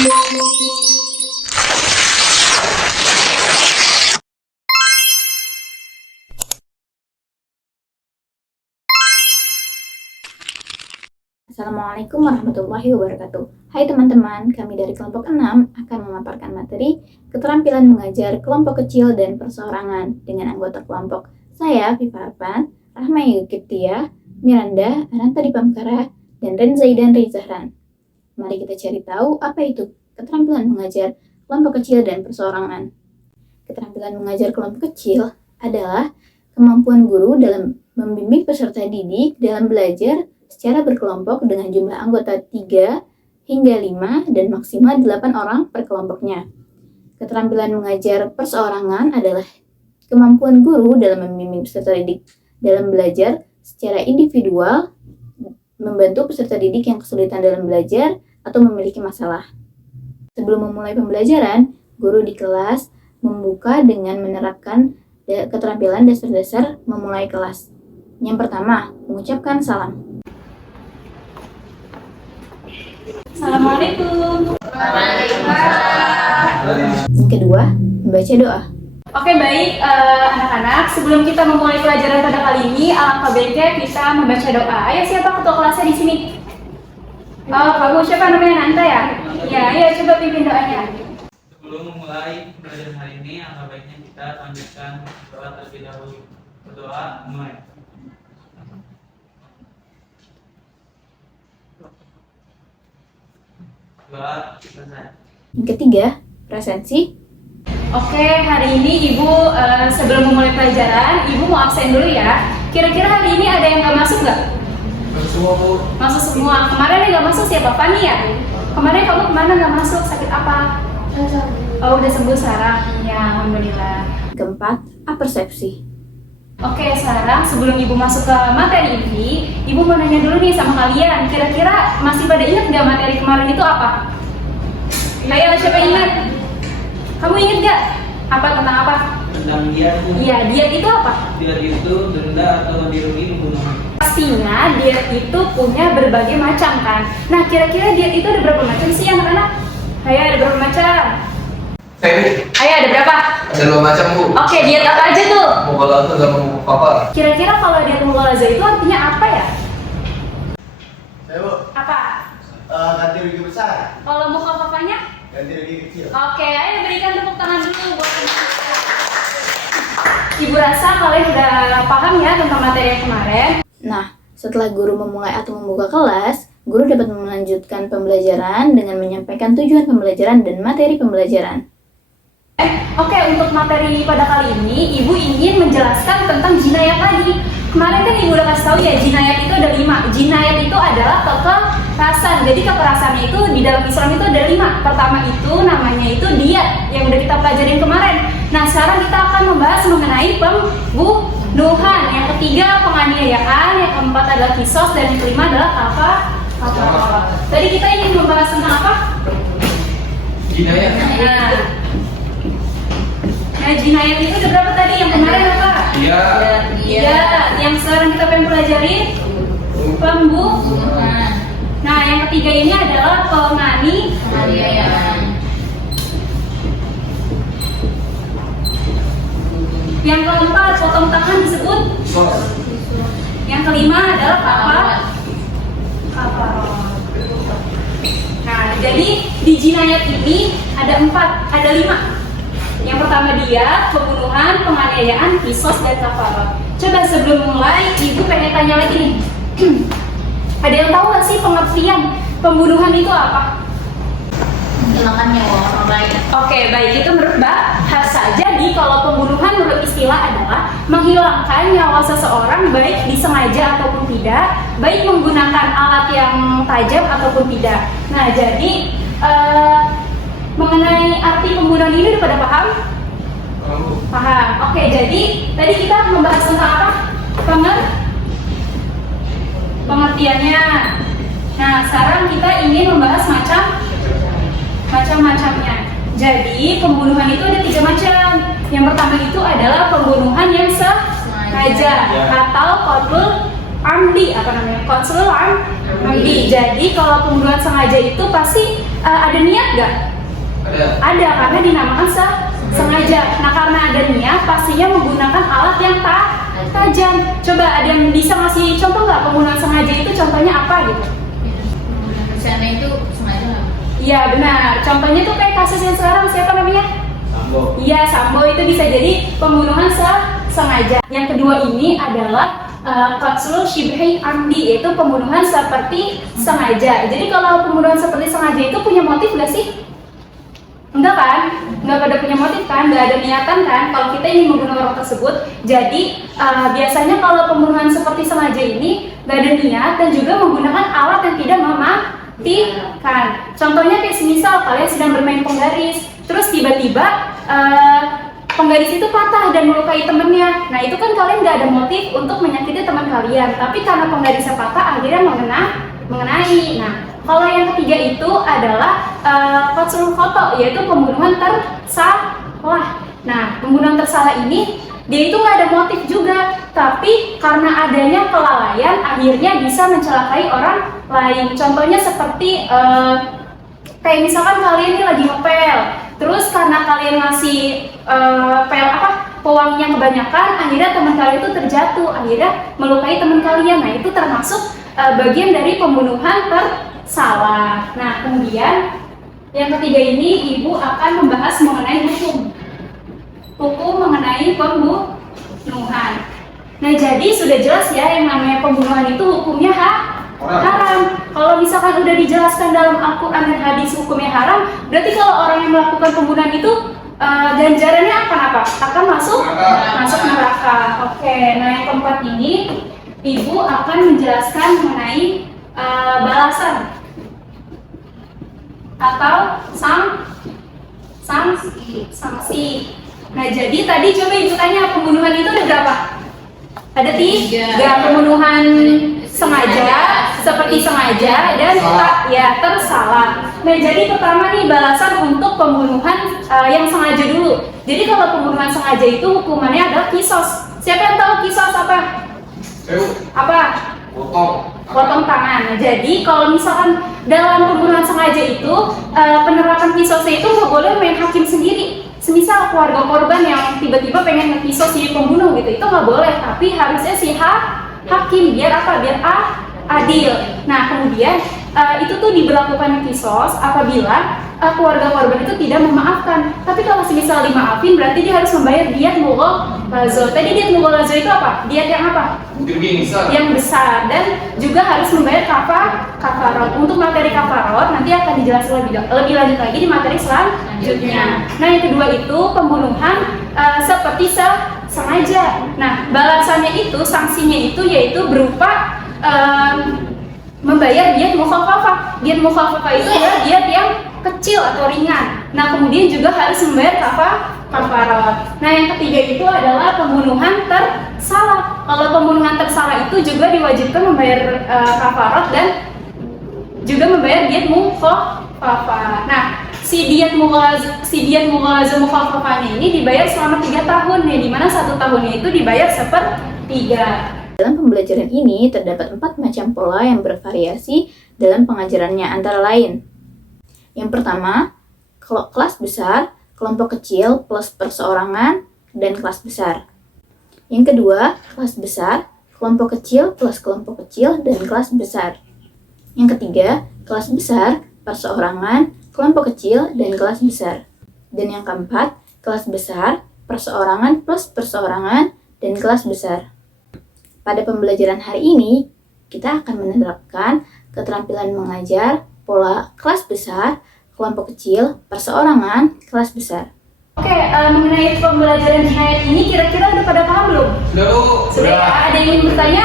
Assalamualaikum warahmatullahi wabarakatuh. Hai teman-teman, kami dari kelompok 6 akan memaparkan materi keterampilan mengajar kelompok kecil dan perseorangan dengan anggota kelompok saya, Viva Arpan, Rahma Yukiptia, Miranda, Ananta Dipamkara, dan Renzaidan Rizahran. Mari kita cari tahu apa itu keterampilan mengajar kelompok kecil dan perseorangan. Keterampilan mengajar kelompok kecil adalah kemampuan guru dalam membimbing peserta didik dalam belajar secara berkelompok dengan jumlah anggota 3 hingga 5 dan maksimal 8 orang per kelompoknya. Keterampilan mengajar perseorangan adalah kemampuan guru dalam membimbing peserta didik dalam belajar secara individual, membantu peserta didik yang kesulitan dalam belajar atau memiliki masalah. Sebelum memulai pembelajaran, guru di kelas membuka dengan menerapkan keterampilan dasar-dasar memulai kelas. Yang pertama, mengucapkan salam. Assalamualaikum. Yang kedua, membaca doa. Oke, baik anak-anak, sebelum kita memulai pelajaran pada kali ini, alangkah baiknya kita membaca doa. Ayo, siapa ketua kelasnya di sini? Oh, kamu siapa namanya? Nanta ya? Ya, ayo coba pimpin doanya. Sebelum memulai pelajaran hari ini, alangkah baiknya kita lanjutkan doa terlebih dahulu. Berdoa, mulai. Doa, selesai. Yang ketiga, presensi. Oke, hari ini Ibu sebelum memulai pelajaran, Ibu mau absen dulu ya. Kira-kira hari ini ada yang nggak masuk nggak? Masuk semua, Bu. Masuk semua. Kemarin yang nggak masuk siapa? Fani ya? Kemarin kamu kemana nggak masuk? Sakit apa? Oh, udah sembuh sekarang? Ya, alhamdulillah. Keempat, apersepsi. Oke, sekarang sebelum Ibu masuk ke materi ini, Ibu mau nanya dulu nih sama kalian. Kira-kira masih pada ingat nggak materi kemarin itu apa? Ayo, siapa ingat? Kamu ingat nggak? Apa tentang apa? Tentang diet, Bu. Iya, diet itu apa? Diet itu denda atau dirugi pembunuhan. Pastinya diet itu punya berbagai macam kan. Nah, kira-kira diet itu ada berapa macam sih anak-anak? Ayo, ada berapa macam? Ayo, ada berapa? Ada 2 macam, Bu. Oke, diet apa aja tuh? Mughalaza sama mukhafafah. Kira-kira kalau diet mughalaza itu artinya apa ya? Saya, Bu. Apa? Ganti rugi besar, Kalau mukhafafahnya? ganti rugi kecil. Oke, ayo berikan tepuk tangan dulu buat Ibu rasa kalian udah paham ya tentang materi yang kemarin? Nah, setelah guru memulai atau membuka kelas, guru dapat melanjutkan pembelajaran dengan menyampaikan tujuan pembelajaran dan materi pembelajaran. Oke, untuk materi pada kali ini, Ibu ingin menjelaskan tentang jinayat tadi. Kemarin kan Ibu udah kasih tahu ya, jinayat itu ada 5. Jinayat itu adalah kekerasan. Jadi kekerasannya itu di dalam Islam itu ada 5. Pertama itu namanya itu diat, yang udah kita pelajarin kemarin. Nah, sekarang kita akan membahas mengenai pembunuhan. Yang ketiga penganiayaan, yang keempat adalah kisos, dan yang kelima adalah kafarat. Tadi kita ingin membahas tentang apa? Jinayat. Nah, jinayat itu ada berapa tadi? Yang kemarin apa? Iya. Iya, yang sekarang kita pengen pelajari pembunuhan. Nah, yang ketiga ini adalah penganiayaan. Yang keempat, potong tangan disebut. Yang kelima adalah kafarat. Nah, jadi di jinayat ini ada 5. Yang pertama dia pembunuhan, penganiayaan, kisos, dan kafarat. Coba sebelum mulai, Ibu pengen tanya lagi nih. Ada yang tahu nggak sih pengertian pembunuhan itu apa? Menghilangkan nyawa orang lain. Oke, baik, itu menurut bahasa. Jadi kalau pembunuhan menurut istilah adalah menghilangkan nyawa seseorang baik disengaja ataupun tidak, baik menggunakan alat yang tajam ataupun tidak. Nah, jadi mengenai arti pembunuhan ini udah pada paham? Paham. Oke, jadi tadi kita membahas tentang apa? Pengertiannya. Nah, sekarang kita ingin membahas macam-macamnya. Jadi pembunuhan itu ada 3 macam. Yang pertama itu adalah pembunuhan yang sengaja atau qatlul amdi, qatlul Amdi. Jadi kalau pembunuhan sengaja itu pasti ada niat nggak? Ada, karena dinamakan sengaja. Nah, karena ada niat, pastinya menggunakan alat yang tajam. Coba ada yang bisa ngasih contoh nggak pembunuhan sengaja itu contohnya apa gitu? Rencana itu sengaja nggak? Iya benar. Contohnya tuh kayak kasus yang sekarang siapa namanya? Sambo. Iya, Sambo itu bisa jadi pembunuhan sengaja. Yang kedua ini adalah qatlul syibhi amdi, yaitu pembunuhan seperti sengaja. Jadi kalau pembunuhan seperti sengaja itu punya motif nggak sih? Enggak kan? Enggak pada punya motif kan? Enggak ada niatan kan? Kalau kita ingin membunuh orang tersebut. Jadi biasanya kalau pembunuhan seperti sengaja ini nggak ada niat dan juga menggunakan alat yang tidak mematikan. Contohnya kayak semisal kalian sedang bermain penggaris, terus tiba-tiba penggaris itu patah dan melukai temennya. Nah itu kan kalian nggak ada motif untuk menyakiti teman kalian, tapi karena penggarisnya patah akhirnya mengenai. Nah kalau yang ketiga itu adalah qatlul khata', yaitu pembunuhan tersalah. Nah pembunuhan tersalah ini dia itu nggak ada motif juga, tapi karena adanya kelalaian akhirnya bisa mencelakai orang lain. Contohnya seperti kayak misalkan kalian ini lagi ngepel, terus karena kalian ngasih pewanginya kebanyakan, akhirnya teman kalian itu terjatuh, akhirnya melukai teman kalian. Nah itu termasuk bagian dari pembunuhan tersalah. Nah kemudian yang ketiga ini ibu akan membahas mengenai hukum mengenai pembunuhan. Nah jadi sudah jelas ya yang namanya pembunuhan itu hukumnya haram. Kalau misalkan udah dijelaskan dalam Al-Quran dan hadis hukumnya haram, berarti kalau orang yang melakukan pembunuhan itu ganjarannya apa? Akan masuk neraka. Oke, nah yang keempat ini ibu akan menjelaskan mengenai balasan atau sanksi. Nah jadi tadi coba ibu tanya pembunuhan itu ada berapa? Ada 3. Pembunuhan sengaja, seperti sengaja, dan tersalah. Nah jadi pertama nih balasan untuk pembunuhan yang sengaja dulu. Jadi kalau pembunuhan sengaja itu hukumannya adalah kisos. Siapa yang tahu kisos apa? Apa? Potong tangan. Nah, jadi kalau misalkan dalam pembunuhan sengaja itu penerapan kisosnya itu nggak boleh main hakim sendiri. Semisal keluarga korban yang tiba-tiba pengen ngekisos si pembunuh gitu, itu nggak boleh. Tapi harusnya si hakim biar apa? Biar adil. Nah kemudian itu tuh diberlakukan kisos apabila keluarga korban itu tidak memaafkan. Tapi kalau semisal dimaafin berarti dia harus membayar diat mughallazah. Tadi diat mughallazah itu apa? Diat yang apa? Yang besar, dan juga harus membayar kafarot. Untuk materi kafarot nanti akan dijelaskan lebih lanjut lagi di materi selanjutnya. Nah yang kedua itu pembunuhan seperti sengaja. Nah balasannya itu, sanksinya itu yaitu berupa membayar diat mukhafafah. Diat mukhafafah itu adalah diat yang kecil atau ringan. Nah kemudian juga harus membayar kafarot. Nah yang ketiga itu adalah pembunuhan tersalah. Kalau pembunuhan tersalah itu juga diwajibkan membayar kafarot dan juga membayar diat mukhafafah. Nah si diat mughallazah mukhafafahnya ini dibayar selama 3 tahun ya, dimana 1 tahunnya itu dibayar 1/3. Dalam pembelajaran ini terdapat 4 macam pola yang bervariasi dalam pengajarannya, antara lain. Yang pertama, kelas besar, kelompok kecil plus perseorangan, dan kelas besar. Yang kedua, kelas besar, kelompok kecil plus kelompok kecil, dan kelas besar. Yang ketiga, kelas besar, perseorangan, kelompok kecil, dan kelas besar. Dan yang keempat, kelas besar, perseorangan plus perseorangan, dan kelas besar. Pada pembelajaran hari ini, kita akan menerapkan keterampilan mengajar pola kelas besar, kelompok kecil, perseorangan, kelas besar. Oke, mengenai pembelajaran jinayat ini kira-kira udah pada paham belum? Sudah ya? Ada yang ingin bertanya?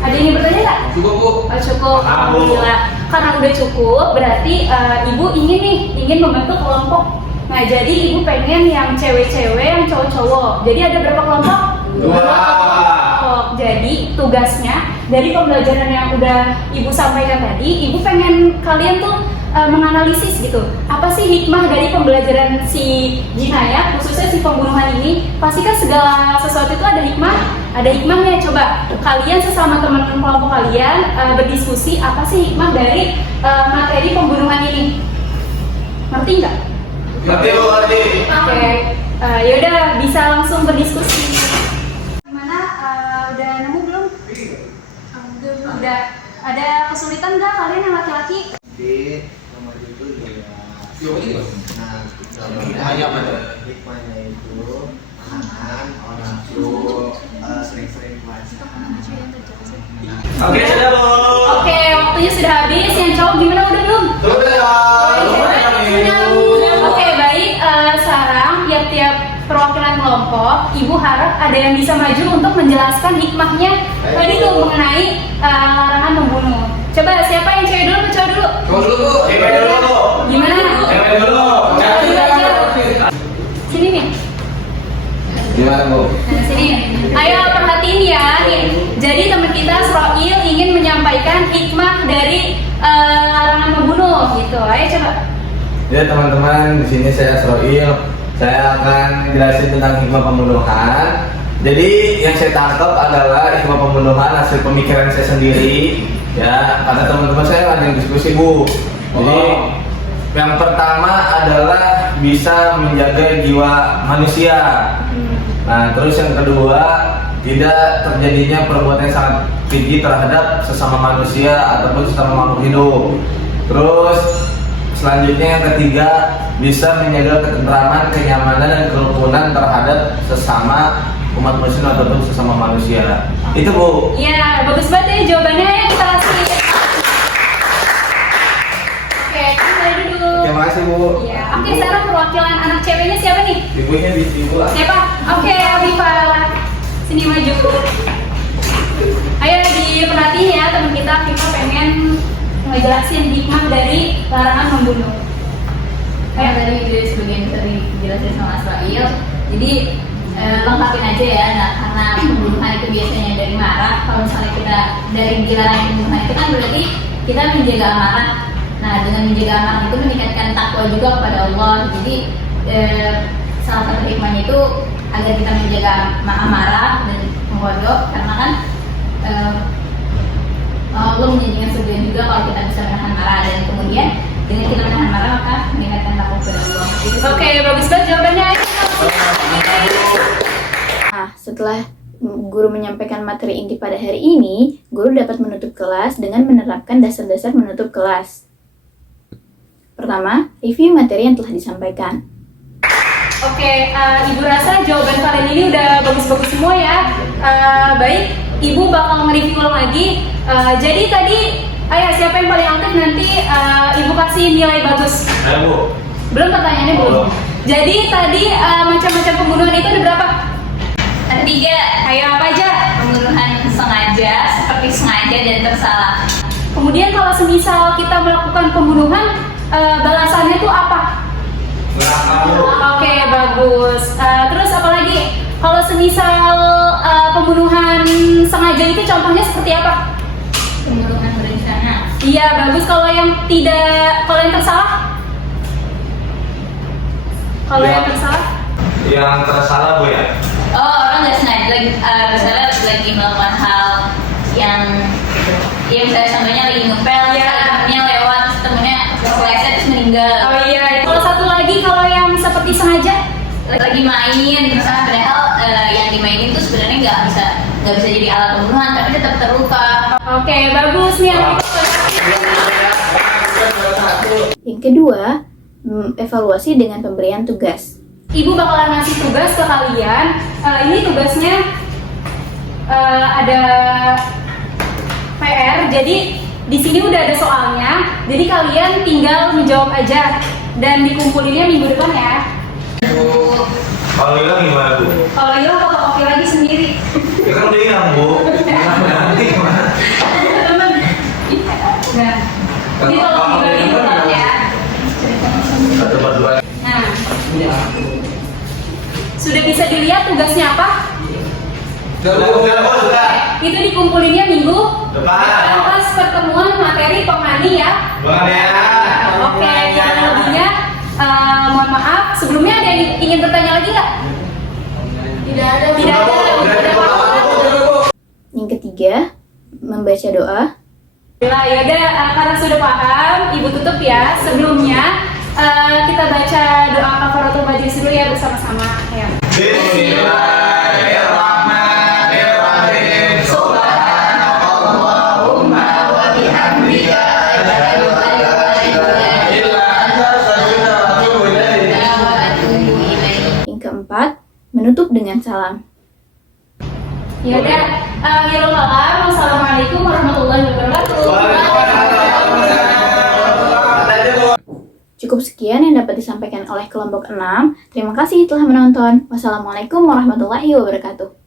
Ada yang ingin bertanya nggak? Cukup Bu. Cukup, alhamdulillah. Karena udah cukup, berarti ibu ingin membentuk kelompok. Nah, jadi ibu pengen yang cewek-cewek, yang cowok-cowok. Jadi ada berapa kelompok? 2 kelompok. Jadi tugasnya dari pembelajaran yang udah ibu sampaikan tadi, ibu pengen kalian tuh menganalisis gitu. Apa sih hikmah dari pembelajaran si jinayat, khususnya si pembunuhan ini? Pasti kan segala sesuatu itu ada ada hikmahnya. Coba kalian sesama teman kelompok kalian berdiskusi apa sih hikmah dari materi pembunuhan ini. Ngerti nggak? Ngerti Bu, ngerti. Oke, yaudah bisa langsung berdiskusi. Gimana? Udah nemu belum? Udah. Ada kesulitan nggak kalian yang laki-laki? Di nomor itu ya. Nah, Hikmahnya apa tuh? hikmahnya itu menahan orang tuh sering-sering puasa. Oke, sudah Bu. Oke, waktunya sudah habis. Yang cowok gimana? Udah belum? Oke, baik. Sekarang tiap-tiap perwakilan kelompok, Ibu harap ada yang bisa maju untuk menjelaskan hikmahnya tadi tuh mengenai larangan membunuh. Coba siapa yang cewek dulu atau cowok dulu? Cowok dulu Bu. Cewek dulu Bu. Gimana? Cewek dulu. Cewek dulu aja. Sini nih. Gimana Bu? Nah, sini. Ayo perhatiin ya. Nih. Jadi teman kita Sroil ingin menyampaikan hikmah dari larangan membunuh gitu. Ayo coba. Ya teman-teman, di sini saya Sroil. Saya akan jelasin tentang hikmah pembunuhan. Jadi yang saya tangkap adalah hikmah pembunuhan hasil pemikiran saya sendiri. Ya, karena teman-teman saya ada yang diskusi Bu. Jadi yang pertama adalah bisa menjaga jiwa manusia. Nah, terus yang kedua tidak terjadinya perbuatan yang sangat keji terhadap sesama manusia ataupun sesama makhluk hidup. Terus selanjutnya yang ketiga bisa menjaga ketentraman, kenyamanan dan kerukunan terhadap sesama umat muslim ataupun sesama manusia. Itu Bu. Iya, bagus banget ya jawabannya. Kita kasih. Oke, kita dulu. Terima kasih Bu. Iya. Oke, sekarang perwakilan anak ceweknya siapa nih? Ibunya di ibu lah. Siapa? Oke, Afifa. Sini maju. Ayo diperhatiin ya, teman kita Afifa pengen ngejelasin hikmah dari larangan membunuh. Kayak tadi udah sebagian tadi dijelasin sama Israel. Jadi lengkapin aja ya. Nah, karena pembunuhan itu biasanya dari marah. Kalau misalnya kita dari dilarang pembunuhan itu kan berarti kita menjaga amarah. Nah, dengan menjaga amarah itu meningkatkan takwa juga kepada Allah. Jadi salah satu hikmahnya itu agar kita menjaga amarah dan mengkodok, karena kan Allah menjanjikan surga juga kalau kita bisa menahan marah, dan kemudian dengan kita menahan marah maka meningkatkan takwa kepada Allah. Oke, bagus banget jawabannya. Nah, setelah guru menyampaikan materi inti pada hari ini, guru dapat menutup kelas dengan menerapkan dasar-dasar menutup kelas. Pertama, review materi yang telah disampaikan. Oke, Ibu rasa jawaban kalian ini udah bagus-bagus semua ya. Baik, Ibu bakal nge-review ulang lagi. Jadi tadi, ayo siapa yang paling aktif nanti Ibu kasih nilai bagus. Ayo Bu. Belum pertanyaannya belum. Belum. Jadi tadi macam-macam pembunuhan itu ada berapa? Ada 3. Ayo apa aja? Pembunuhan sengaja, seperti sengaja dan tersalah. Kemudian kalau semisal kita melakukan pembunuhan, balasannya itu apa? Oke, bagus. Terus apa lagi? Kalau semisal pembunuhan sengaja itu contohnya seperti apa? Pembunuhan berencana. Iya, bagus. Kalau yang tidak, kalau yang tersalah? Kalau yang tersalah? Yang tersalah Bu ya. Oh, orang nggak sengaja lagi, misalnya lagi melakukan hal yang misalnya contohnya lagi ngepel, Iya. temennya lewat, terus temennya kepleset terus meninggal. Oh iya. Kalau satu lagi, kalau yang seperti sengaja? Lagi main, misalnya padahal yang dimainin tuh sebenarnya nggak bisa jadi alat pembunuhan, tapi tetap terluka. Oke, bagus nih. Yang kedua, evaluasi dengan pemberian tugas. Ibu bakalan ngasih tugas ke kalian. Ini tugasnya ada PR. Jadi di sini udah ada soalnya. Jadi kalian tinggal menjawab aja dan dikumpulinnya minggu depan ya. Kalau hilang gimana Bu? Kalau hilang fotokopi lagi sendiri. Ya kan udah hilang Bu. Nanti gimana? Teman. Nah, ini kalau dibagi total ya. Satu berdua. Nah, sudah bisa dilihat tugasnya apa? Sudah. Itu dikumpulinnya minggu Depan. pas pertemuan materi pemani ya. Oke, yang lebihnya mohon maaf. Sebelumnya ada yang ingin bertanya lagi nggak? Tidak ada. Tidak ada. Udah, ketiga, membaca doa. Nah, ya udah, karena sudah paham, Ibu tutup ya. Sebelumnya kita baca doa kafaratul majlis dulu ya bersama-sama. Ya. Bismillahirrahmanirrahim. Subhanallahumma wa bihamdika asyhadu an la ilaha illa anta astaghfiruka wa atubu ilaik. Yang keempat, menutup dengan salam. Ya udah, akhirul kalam. Wassalamualaikum warahmatullahi wabarakatuh. Cukup sekian yang dapat disampaikan oleh kelompok 6. Terima kasih telah menonton. Wassalamualaikum warahmatullahi wabarakatuh.